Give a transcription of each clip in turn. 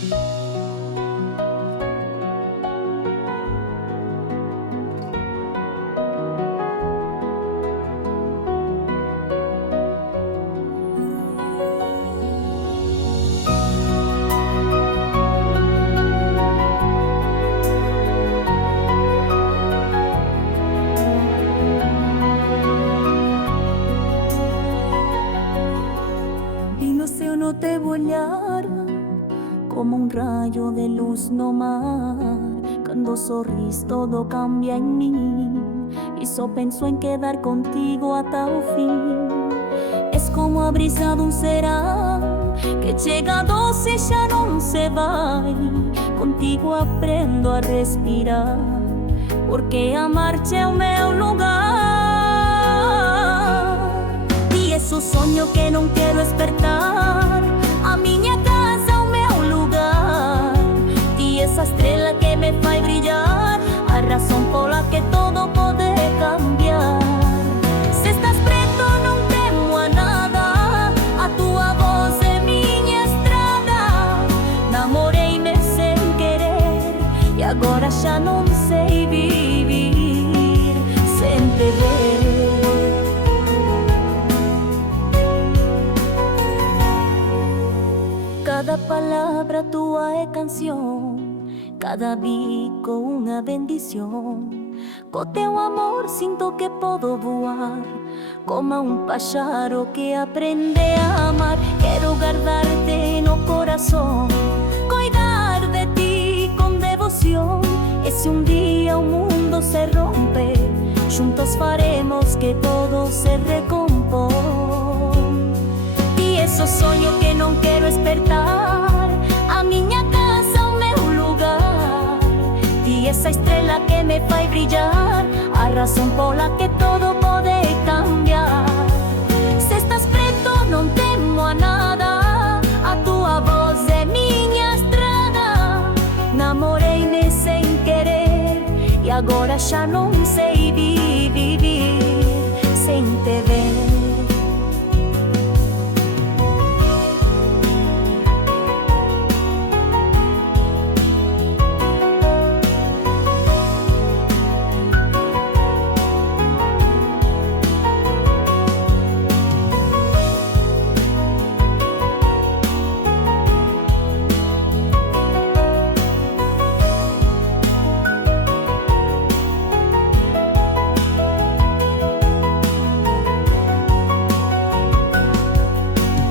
Dime se eu não te vou olhar como um raio de luz no mar. Cuando sorris todo cambia en mí y só penso en quedar contigo hasta o fim. Es como a brisa de un serán que chega doce e já não se vai. Contigo aprendo a respirar, porque amarte é o meu lugar. E esse sonho que não quero despertar, a minha casa, o meu lugar. E essa estrela que me faz brilhar, a razão pola que todo pode cambiar. Se estás preto não temo a nada, a tua voz é minha estrada. Namorei-me sem querer e agora já não sei viver sem te ver. Cada palavra tua é canção, cada bico uma bendição. Com teu amor sinto que posso voar, como um pájaro que aprende a amar. Quero guardar-te no coração, cuidar de ti com devoção. E se um dia o mundo se rompe, juntos faremos que todo se recompõe. E esse sonho que não quero despertar, a minha casa, o meu lugar. E essa estrela que me faz brilhar, a razão pola que todo pode cambiar. Se estás preto não temo a nada, a tua voz é minha estrada. Namorei-me sem querer e agora já não sei viver sem te ver.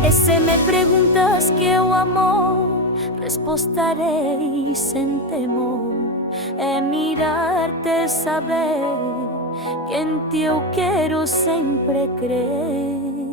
E se me perguntas que eu amo, respostarei sem temor. É mirar-te, saber que em ti eu quero sempre crer.